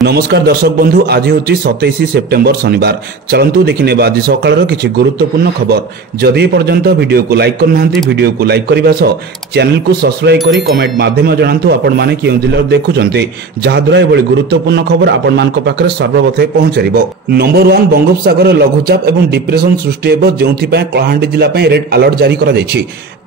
नमस्कार दर्शक बंधु आज हूँ 27 सेप्टेम्बर शनिवार। चलतु देखने आज सकाल किसी गुरुत्वपूर्ण खबर। जदि पर्यंत वीडियो को लाइक करना वीडियो को लाइक करने चैनल को सब्सक्राइब कर कमेंट माध्यम जनातु आपण मैंने क्यों जिले देखुंत जहाद्वारा यह गुरुत्वपूर्ण खबर आपण मान पाखे सर्वप्रथम पहुंच। नंबर 1 बंगोपसागर लघुचाप और डिप्रेसन सृष्टि हो जो कलाहांडी जिला रेड अलर्ट जारी कर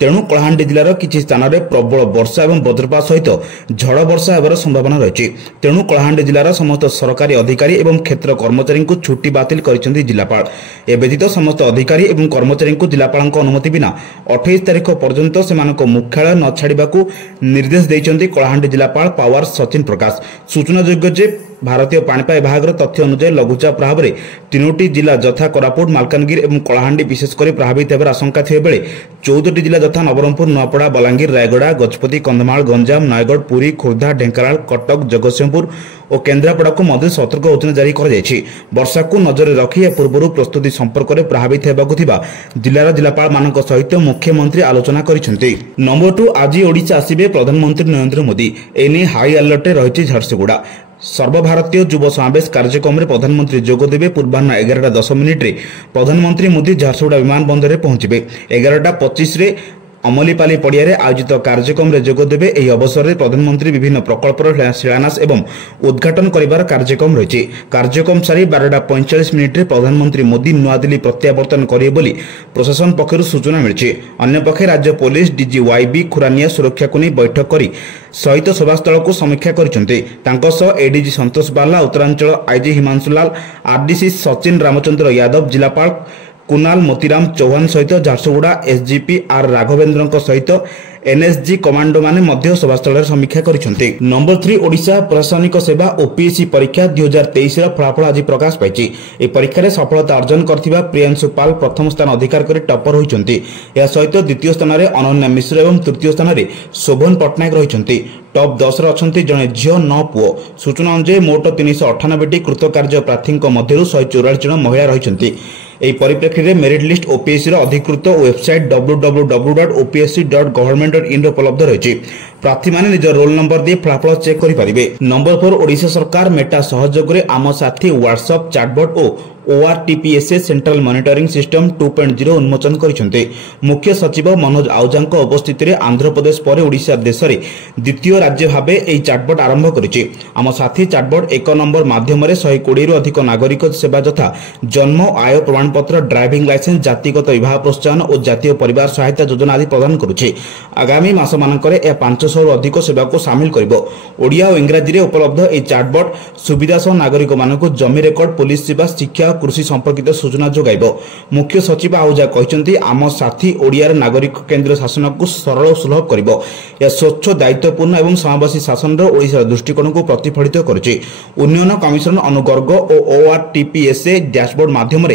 तेणु कलाहांडी जिलार किसी स्थान में प्रबल वर्षा और वज्रपात सहित झड़ वर्षा होवर संभावना रही। तेणु कलाहांडी जिलार समस्त सरकारी अधिकारी एवं क्षेत्र कर्मचारी को छुट्टी बातिल कर जिलापाल। ए व्यतीत समस्त अधिकारी एवं कर्मचारी को जिलापाल अनुमति बिना 28 तारिख पर्यंत से मुख्यालय न छाड़ा निर्देश देते कलाहांडी जिलापाल पावर सचिन प्रकाश। सूचनायोग्य भारतीय पाणीपाग विभाग तथ्य अनुसार लघुचाप प्रभाव में 3टी जिला यथा कोरापुट मालकानगिरी और कलाहांडी विशेषकर प्रभावित होकर आशंका थे बेले 14टी जिला यथा नवरंगपुर नुआपड़ा बलांगीर रायगड़ा गजपति कंधमाल गंजाम नयगढ़ पुरी खोर्धा ढेंकानाल कटक जगतसिंहपुर और केन्द्रापड़ा को मध्य सतर्क सूचना जारी कर वर्षा को नजर रखी या पूर्व प्रस्तुति संपर्क में प्रभावित होगा जिलार जिलापाल मान सहित मुख्यमंत्री आलोचना कर। नंबर 2 आज ओडिशा आसिबे प्रधानमंत्री नरेंद्र मोदी। एने हाई अलर्ट रही झारसुगुड़ा। सर्वभारतीय युव समावेश कार्यक्रम में प्रधानमंत्री जोगदेवे पूर्वाह्न 11:10 प्रधानमंत्री मोदी झारसुगुड़ा विमान बंदर में पहुंचे। 11:25 अमलीपाली पड़िया आयोजित कार्यक्रम में जोगदेवे। यह अवसर में प्रधानमंत्री विभिन्न प्रकल्पर शिलान्यास एवं उद्घाटन कर कार्यक्रम रही। कार्यक्रम सारी 12:45 प्रधानमंत्री मोदी नुआदिल्ली प्रत्यावर्तन करेंगे बोली प्रशासन पक्षर सूचना मिली। अन्यपक्षे राज्य पुलिस डीजी वाईबी खुरानिया सुरक्षा को नहीं बैठक कर सहित सभास्थल को समीक्षा कर एडीजी संतोष बाला उत्तरांचल आईजी हिमांशु लाल आरडीसी सचिन रामचंद्र यादव जिलापाल कुणाल मोतीराम चौहान सहित झारसुगुड़ा एसजीपी आर राघवेन्द्र सहित एनएसजी कमांडो माने सभास्थल समीक्षा करिसेंते। नंबर 3 ओडिशा प्रशासनिक सेवा ओपीएससी परीक्षा 2023 फलाफल आज प्रकाश पाई। परीक्षा रे सफलता अर्जन करथिबा प्रियांशु पाल प्रथम स्थान अधिकार कर टपर होइचंती। या सहित द्वितीय स्थान में अनन्या मिश्र और तृतीय स्थान में शोभन पट्टनायक रहिचंती। टॉप 10 अछंती जने झियो 9 पुओ। सूचना अनुसार मोट 398 कृतकार्य प्रार्थी मध्य 144 जन महिला रहिचंती। एही परिप्रेक्षी में मेरिट लिस्ट ओपीएससी अधिकृत वेबसाइट www.opsc.government.in उपलब्ध रही। प्रार्थी माने निज रोल नंबर दिए फलाफल चेक करेंगे। नंबर 4 ओडिशा सरकार मेटा सहयोग में आम साथी व्हाट्सएप चैटबॉट और ओआरटीपीएसए सेंट्रल मॉनिटरिंग सिस्टम 2.0 उन्मोचन करछन्ते। मुख्य सचिव मनोज आहुजा उपस्थित में आंध्र प्रदेश पर ओडिशा देश में द्वितीय राज्य भाव यह चैटबॉट आरंभ करिछि। आम साथी चैटबॉट 1 नंबर माध्यम 120 रु अधिक नागरिक सेवा यथा जन्म आय प्रमाणपत्र ड्राइविंग लाइसेंस जातिगत विवाह प्रोत्साहन और जातीय परिवार सहायता योजना आदि प्रदान करुछि। आगामी मास मानकरे 500 रु अधिक सेवा को सामिल करिबो। ओडिया और इंग्राजी रे उपलब्ध यह चैटबॉट सुविधा सह नागरिक मानक जमी रेकर्ड पुलिस सेवा शिक्षा कृषि संपर्कित सूचना जोगाइब। मुख्य सचिव आहुजा कहते आम साथी ओडिया नागरिक केंद्र शासन को सरल और सुलभ करिब। यह स्वच्छ दायित्वपूर्ण और समावेशी शासन ओडिशा दृष्टिकोण को प्रतिफलित करुछि। उन्नयन कमिशन अनुगर्ग और ओआरटीपीएसए डैशबोर्ड माध्यम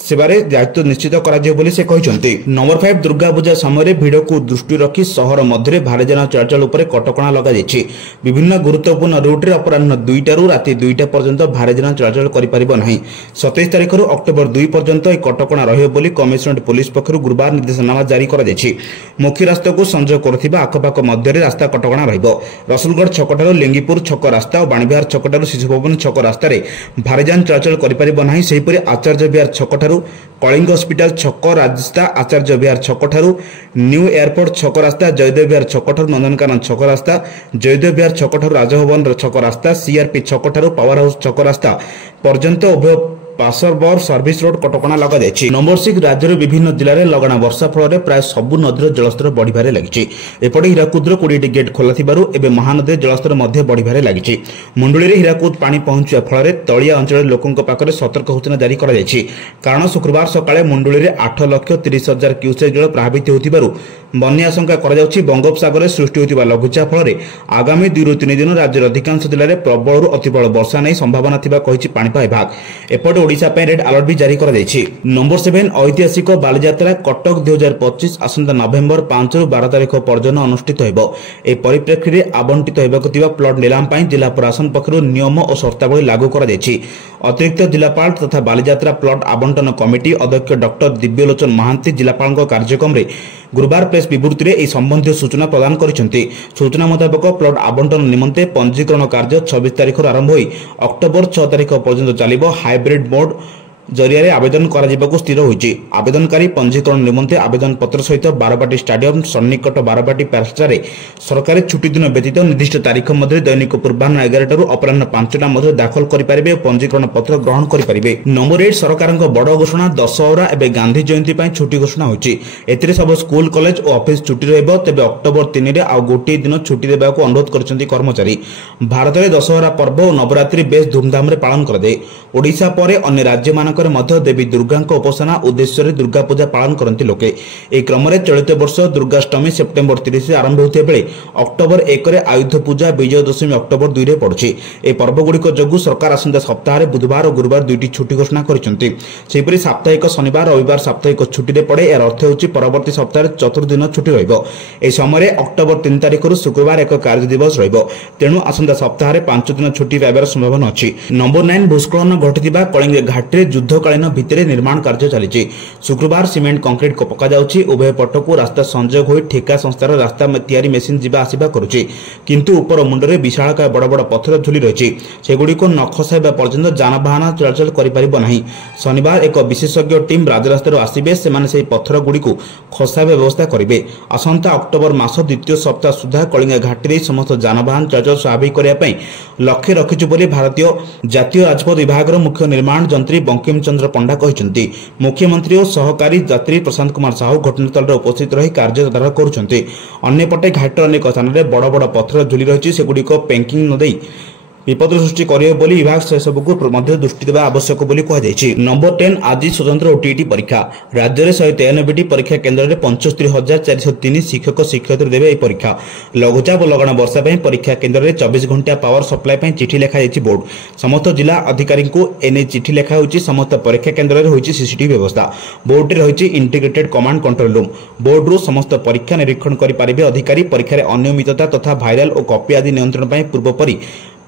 सेवारे दायित्व निश्चित कर से कहते। नंबर 5 दुर्गा पूजा समय भिड़ को दृष्टि रखी सहर मध्य भारी जान चलाचल उपर कटकणा लगा जायछि। विभिन्न गुरुत्वपूर्ण रूट्रे अपराह्न 2टारू राति 2टा पर्यंत भारी जान चलाचल करिपारिबो नाही। 27 तारिख अक्टोबर 2 पर्यंत यह कटकणा रही कमिशनरेट पुलिस पक्षर गुरुवार निर्देशनामा जारी कर मुख्य रास्ता को संजोग कर आखपाख मध्य रास्ता कटकणा रसुलगढ़ छकठार लिंगीपुर छक रास्ता और बाणीविहार छकठार शिशुभवन छक रास्त भारी जान चलाचल करिपारिबो। आचार्य विहार छकठार कलिंग हस्पिटाल छक रास्ता आचार्य विहार छकठार न्यू एयरपोर्ट छक रास्ता जयदेव विहार छकठार नंदनकानन छक रास्ता जयदेव विहार छकठार राजभवन छक रास्ता सीआरपी छकठार पावर हाउस छक रास्ता पर्यंत उभय पासरबर सर्विस रोड कटकणा लगा जायछि। नंबर 6 राज्यर विभिन्न जिले में लगाण वर्षा फल प्राय सबु नदीर जलस्तर बढ़िबारे लगी। एपटे हीराकुदर 20टी गेट खोला थिबारु एबे महानदी जलस्तर मध्य बढ़िबारे लगी। मुंडुली रे हीराकुद पानी पहुंचुवा फल तलिया अंचल लोकंक पाखरे सतर्क सूचना जारी कर कारण शुक्रवार सकाळे मुंडुली रे 8,30,000 क्यूसेक जल प्रभावित होतिबारु बन्या आशंका कर जाउछि। बंगोपसागर सृष्टि होतिबा लघुचाप फल आगामी 2 ରୁ 3 दिन राज्यर अधिकांश जिले में प्रबल अति प्रबल वर्षा नहीं संभावना थिबा कहिछि पाणीपाग विभाग। एपटे ओडिशा पे रेड अलर्ट भी जारी कर दैछि। नंबर 7 ऐतिहासिक बालीजात्रा कटक 2025 आसंता नवेम्बर 5 ରୁ 12 तारिख पर्यंत अनुष्ठित होइबो। ए परिप्रेक्षी में आवंटित होइबाकु थिबा प्लॉट नीलाम पई जिला प्रशासन पक्षरु नियम और शर्तावली लागू कर दैछि। अतिरिक्त जिलापाल तथा बालीजात्रा प्लट आवंटन कमिटी अध्यक्ष डॉक्टर दिव्यलोचन महांती जिलापाल कार्यक्रम में गुरुवार प्रेस विवृत्ति में संबंधी सूचना प्रदान करिसेंती। सूचना मुताबिक प्लट आवंटन निमंते पंजीकरण कार्य 26 तारिख आरंभ होई अक्टोबर 6 तारिख पर्यंत चलिबो। हाइब्रिड मोड जरिया आवेदन कर स्थिर होईछि। आवेदनकारी पंजीकरण निमंते आवेदन पत्र सहित बारबाटी स्टाडियम सन्निकट बारबाटी पैरास्टारे सरकारी छुट्टी दिन व्यतीत निर्दिष्ट तारीख मध्य दैनिक पूर्वाह्न 11 अपराह्न 5टा मध्य दाखल करेंगे और पंजीकरण पत्र ग्रहण करेंगे। नंबर 8 सरकार बड़ घोषणा दशहरा एवं गांधी जयंती छुट्टी घोषणा होईछि। एथिरे सब स्कूल कॉलेज और ऑफिस छुट्टी रहिबो। तेबे अक्टोबर 3 रे आउ गोटे दिन छुट्टी देबाको अनुरोध करछन्ती कर्मचारी। भारत में दशहरा पर्व और नवरात्रि बेस धूमधाम रे पालन कराए। ओडिशा पर अन्य राज्य मानक देवी दुर्गा उपासना उद्देश्य दुर्गा पूजा पालन करती लोके। एक क्रम में चलित वर्ष दुर्गाष्टमी सेप्टेम्बर 30 से आरंभ होता बेले अक्टोबर 1 रे आयुध पूजा विजयदशमी अक्टोबर 2 रे पड़ुछि। ए पर्वगुड़िक जोगु सरकार आसंता सप्ताह बुधवार और गुरुवार 2टी छुट्टी घोषणा करिसेंती। सेहिपरि साप्ताहिक शनिवार रविवार साप्ताहिक छुट्टी रे पड़े। यार अर्थ होछि परवर्ती सप्ताह 4 दिन छुट्टी रहिबो। ए समय अक्टोबर 3 तारिख शुक्रवार एक कार्य दिवस रहिबो। तेणु आसंता सप्ताह 5 दिन छुट्टी पाइबार संभावना अछि। नंबर 9 भूस्खलन घटिथिबा कलिंग घाटी युद्धकालीन भित्तिरे निर्माण कार्य चली। शुक्रवार सीमेंट कंक्रीट को पका जाउछि। उभय पटकू रास्ता संजोग होई ठेका संस्थार रास्ता तैयारी मेसिन जीवा आसिबा करुछि। किंतु ऊपर मुंडरे विशालकाय बड़ बड़ पत्थर झुली रहिछि। सेगुड़िको न खसाइबा पर्यंत जानबाहन चलाचल करि परिबो नाही। शनिवार एक विशेषज्ञ टीम राजरास्तार आसिबे। सेमाने सेही पत्थर गुड़िको खसाइबा व्यवस्था करिबे। आसंता अक्टोबर मास द्वितीय सप्ताह सुधा कलिंग घाटी समस्त जानबाहन चलाचल स्वाभाविक करिया पई लक्ष्य रखिछु बोली भारतीय जातीय राजपथ विभाग मुख्य निर्माण जंत्री बंकिम चंद्र पंडा कहते। मुख्यमंत्री और सहकारी यात्री प्रशांत कुमार साहू घटनास्थल उपस्थित रही कार्य तदारख करुछन्ति। अन्यपटे घाटर अनेक स्थान में बड़ बड़ पत्थर झुली रही। सेगुड़िक पेंकिंग न विपद सृष्टि करियो बोली विभाग से सबको दृष्टि देवा आवश्यक बोली कहुଯାଇଛି। नंबर 10 आज स्वतंत्र ओटीईटी परीक्षा। राज्य में 193टी परीक्षा केन्द्र में 75,403 शिक्षक शिक्षयित्री देवे परीक्षा। लघुचाप लगन वर्षा परीक्षा केन्द्र में 24 घंटा पावर सप्लाई चिठी लिखाई बोर्ड। समस्त जिला अधिकारी को एने चिठी लिखा होछि। समस्त परीक्षा केन्द्र में होछि सीसीटीवी व्यवस्था। बोर्ड में रही integrated command control room. Board रु समस्त परीक्षा निरीक्षण करेंगे अधिकारी। परीक्षा अनियमितता तथा भाइराल और कॉपी आदि नियंत्रण पूर्वपरि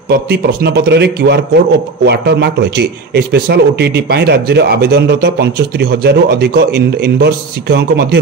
प्रति प्रश्नपत्र रे क्यूआर कोड और वाटरमार्क रही। स्पेशल ओटीईटी राज्य में आवेदनरत 75,000 रु अधिक इनवर्स शिक्षकों मध्य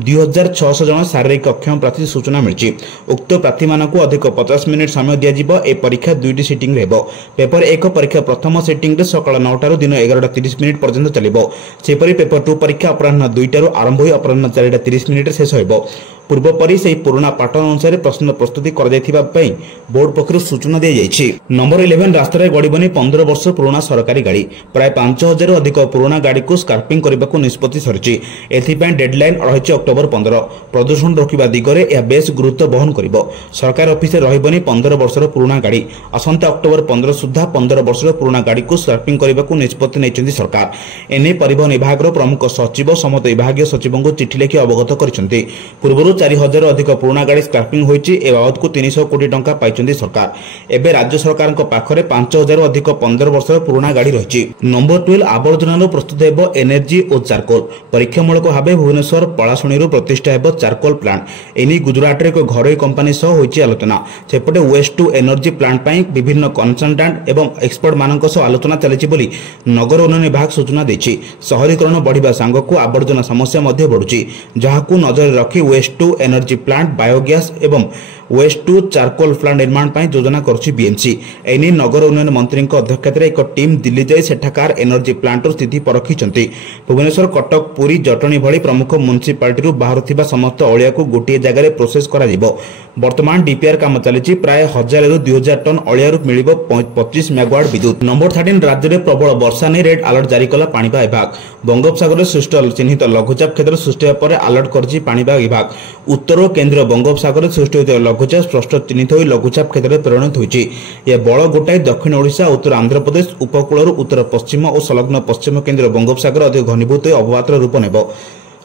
2,600 जन शारीरिक अक्षम प्रार्थी सूचना मिली। उक्त प्रार्थी मानक अधिक 50 मिनिट समय दिया। ए परीक्षा 2टी सिटिंग रहबो। पेपर 1 परीक्षा प्रथम सिटिंग सकाळ 9 दिन 11:30 पर्यंत चलिबो। सेपरि पेपर 2 परीक्षा अपराह्न 2 आरंभ होई अपराह्न 4:30 शेष होइबो। पूर्वपरि से पुराना पैटर्न अनुसार प्रश्न प्रस्तुति बोर्ड पक्षर सूचना दी जाइछि। नंबर 11 रास्तार गड़बनी 15 वर्ष पुराना सरकारी गाड़ी। प्राय 5,000 अधिक पुराना गाड़ी को स्कार्पिंग करने को निष्पत्ति सरिछि। एथिपाई डेडलाइन रही अक्टोबर 15। प्रदूषण रोकवा दिगरे यह बेस गुरुत्व बहन करिबो। सरकार ऑफिस रहिबनी 15 वर्षर पुराना गाड़ी। आसंता अक्टोबर 15 सुधा 15 वर्षर पुराना गाड़ी को स्कार्पिंग करने को निष्पत्ति नैछन्ति सरकार। एने परिवहन विभाग प्रमुख सचिव समस्त विभागीय सचिवों को चिठी लिखि अवगत करिसेंति। पूर्व 4,000 अधिक पुराना गाड़ी स्कार्पिंग होइछि। ए बाबद को 300 कोटी टंका पाइछन्ति सरकार। एबे राज्य सरकार पाखरे 5,000 अधिक 15 वर्षर पुराना गाड़ी रही। नंबर 12 आवर्जन प्रस्तुत हेब एनर्जी और चारकोल। परीक्षामूलक भाव भुवनेश्वर पलाशुणी प्रतिष्ठा हेब चारकोल प्लांट। एनी गुजरात एक घरोई कंपनी सह होइछि आलोचना। सेपटे वेस्ट टू एनर्जी प्लांट पई विभिन्न कन्सल्टेंट एवं एक्सपर्ट मानक सह आलोचना चलिछि बोली नगर उन्नयन विभाग सूचना दैछि। शहरीकरण बढ़िबा सांगकु आवर्जन समस्या मध्ये बढ़ुछि। जहाकु नजर रखी waste to energy plant biogas एवं वेस्ट टू चारकोल प्लांट निर्माण पर योजना करुछि बीएमसी। एनी नगर उन्नयन मंत्री अध्यक्षता एक टीम दिल्ली जाई सेठाकार एनर्जी प्लांटर स्थिति परखिछन्ति। भुवनेश्वर कटक पुरी जटणी भली प्रमुख म्युनिसिपालिटी बाहर समस्त अलिया को गोटे जगह प्रोसेस करा जिवो। वर्तमान डीपीआर काम चली। प्राय 1,000 रु 2,000 टन अलिया मिलिबो 25 मेगावाट विद्युत। नंबर 13 राज्य में प्रबल वर्षा नहीं रेड अलर्ट जारी कला पाणीपाग विभाग। बंगोपसागर सृष्ट चिन्हित लघुचाप क्षेत्र सृष्टि होगा अलर्ट करछि पाणीपाग विभाग। उत्तर और केन्द्र बंगोपसागर सृष्टि होता लघुचाप स्पष्ट चिन्हित हो लघुचाप क्षेत्र में परिणत होइछि। यह बल गोटाए दक्षिण ओडिशा उत्तर आंध्र प्रदेश उपकूल उत्तर पश्चिम और संलग्न पश्चिम केन्द्र बंगोपसागर अधिक घनीभूत अवपातर रूप नेब।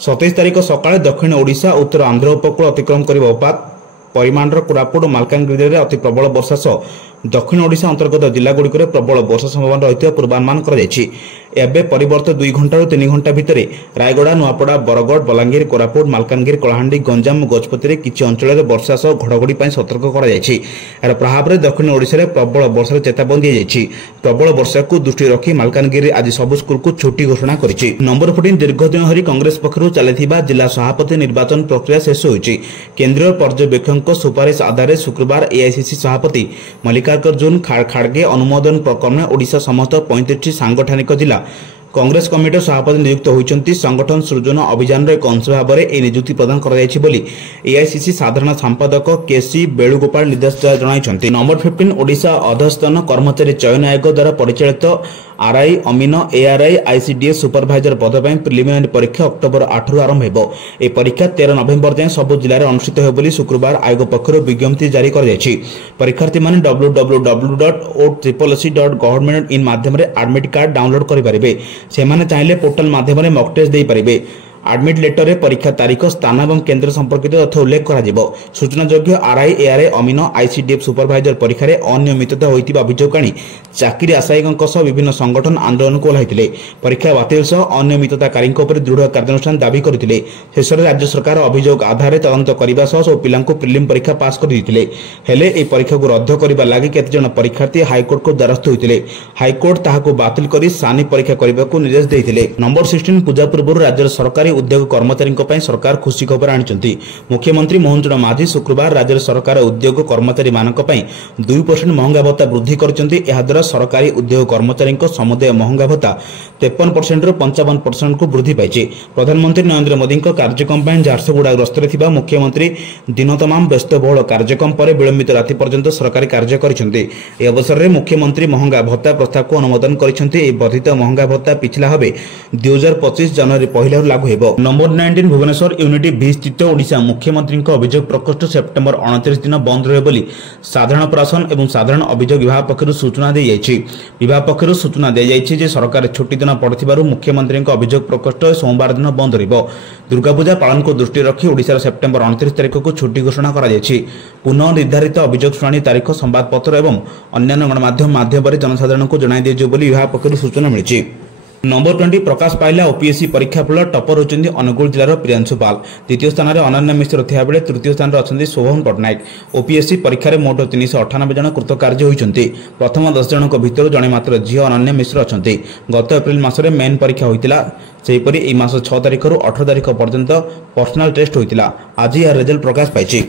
27 तारिख सकाଳେ दक्षिण ओडिशा उत्तर आंध्र उपकूल अतिक्रम कर परिमाण कोरापुट मालकानगिरी अति प्रबल वर्षा सह दक्षिण ओडिशा अंतर्गत जिलागुड़िक प्रबल वर्षा संभावना रही पूर्वानुमान कर परिवर्त 2 घंटा 3 घंटा भितर रायगड़ा नुआपड़ा बरगड़ बलांगीर कोरापुट मालकानगिरी कलाहांडी गंजाम गजपति किसी अंचल वर्षा सह घड़घड़ी सतर्क कर प्रभाव में दक्षिण ओडिशा रे प्रबल वर्षा चेतावनी दी जाएगी। प्रबल वर्षा को दृष्टि रखी मालकानगिरी आज सबु स्कूल को छुट्टी घोषणा करिछि। नंबर 14 दीर्घ दिन धरी कांग्रेस पक्षरु चलिथिबा जिला सभापति निर्वाचन प्रक्रिया शेष होइछि। केंद्रीय पर्यवेक्षक सुपारिश आधार शुक्रवार एआईसीसी सभापति मल्लिकार्जुन खड़गे अनुमोदन क्रमे ओडिशा समस्त 35 सांगठनिक जिला कांग्रेस कमिटी सभापति नियुक्त होइछन्ति। संगठन सृजन अभियान एक अंश भाव में नियुक्ति प्रदान कर एआईसीसी साधारण संपादक केसी बेणुगोपाल निर्देश जणाइछन्ति। नंबर 15 ओडिशा अधस्तन कर्मचारी चयन आयोग द्वारा परिचालित आरआई अमीन एआरआई आईसीडीएस सुपरभाइजर पद पर प्रिलिमिनारी परीक्षा अक्टोबर 8 आरंभ होब। ए परीक्षा 13 नवेम्बर जाए सबु जिले में अनुष्ठित हो शुक्रवार आयोग पक्षर विज्ञप्ति जारी कर परीक्षार्थी मैंने www.otripplec.government.in माध्यम एडमिट कार्ड डाउनलोड करेंगे। से चाहिए पोर्टाल माध्यम मॉक टेस्ट दे पारे। एडमिट लेटर रे परीक्षा तारीख स्थान और केन्द्र संपर्कित तथ्य उल्लेख कर सूचनायोग्य आरआई एआरआई अमीन आईसीडीएफ सुपरभाइजर परीक्षा अनियमितता होइतिबा अभियोग आनी चाकरी आशायीक विभिन्न संगठन आंदोलन को ओह्लाइथिले। परीक्षा बातिल सह अनियमितताकारी दृढ़ कार्यानुष्ठान दाबी करथिले। शेष में राज्य सरकार अभियोग आधार तदंत करने सह सब पिलांको प्रिलिम परीक्षा पास करथिले। हेले ए परीक्षा को रद्द करने लगी केतेजन परीक्षार्थी हाईकोर्ट को द्वारस्थ होइतिले। हाईकोर्ट ताहाको बातिल करी सानी परीक्षा करने को निर्देश देइथिले। नंबर 16 पूजा पूर्व राज्य सरकारी उद्योग कर्मचारी सरकार खुशी खबर आनी। मुख्यमंत्री मोहन चरण माझी शुक्रवार राज्य सरकार उद्योग कर्मचारी 2% महंगा भत्ता वृद्धि कर सरकारी उद्योग कर्मचारी समुदाय महंगा भत्ता 53% रु 55% को वृद्धि पाई। प्रधानमंत्री नरेंद्र मोदी कार्यक्रम झारसुगुड़ा गस्तर थिबा मुख्यमंत्री दिन तमाम व्यस्तबहुल कार्यक्रम पर विलंबित राति पर्यंत सरकारी कार्य करिसेंति। ए अवसर में मुख्यमंत्री महंगा भत्ता प्रस्ताव को अनुमोदन करिसेंति। वर्धित महंगा भत्ता पिछला भावे 2025 जनवरी 1 लागू हेबो। नंबर 19 भुवनेश्वर यूनिटी भी स्थित ओडिशा मुख्यमंत्री अभियोग प्रकोष्ठ सेप्टेम्बर 29 दिन बंद रहे बोली साधारण प्रशासन एवं साधारण अभियोग विभाग पक्षर सूचना दी जाइछि। विभाग पक्षर सूचना दी जाइछि जे सरकार छुट्टी दिन पड़थिबारु मुख्यमंत्री अभियोग प्रकोष्ठ सोमवार दिन बंद रहिबो। दुर्गा पूजा पालन को दृष्टि रखी ओडिशा सेप्टेम्बर 29 तारिख को छुट्टी घोषणा करा जाइछि। पुनः निर्धारित अभियोग शुणाणी तारीख संवादपत्र एवं अन्य गणमाध्यम माध्यम जनसाधारण को जणाई दिया बोली विभाग पक्षर सूचना मिली। नंबर 20 प्रकाश पाइला ओपीएससी परीक्षा फल टपर होती अनुगुल जिलार प्रियांशु पाल। द्वितीय स्थान में अनन्या मिश्र थिया बेले तृतीय स्थान में अच्छा शोभन पट्टनायक। ओपीएससी परीक्षा मोट 398 जन कृतकार्य होती। प्रथम 10 जन भितर जड़े मात्र झील अनन्या मिश्र अच्छा। गत एप्रिल मासरे मेन परीक्षा होता सेहीपरि एई मास 6 तारिख रु 18 तारिख पर्यंत पर्सनाल टेस्ट होता। आज यार रिजल्ट प्रकाश पाई।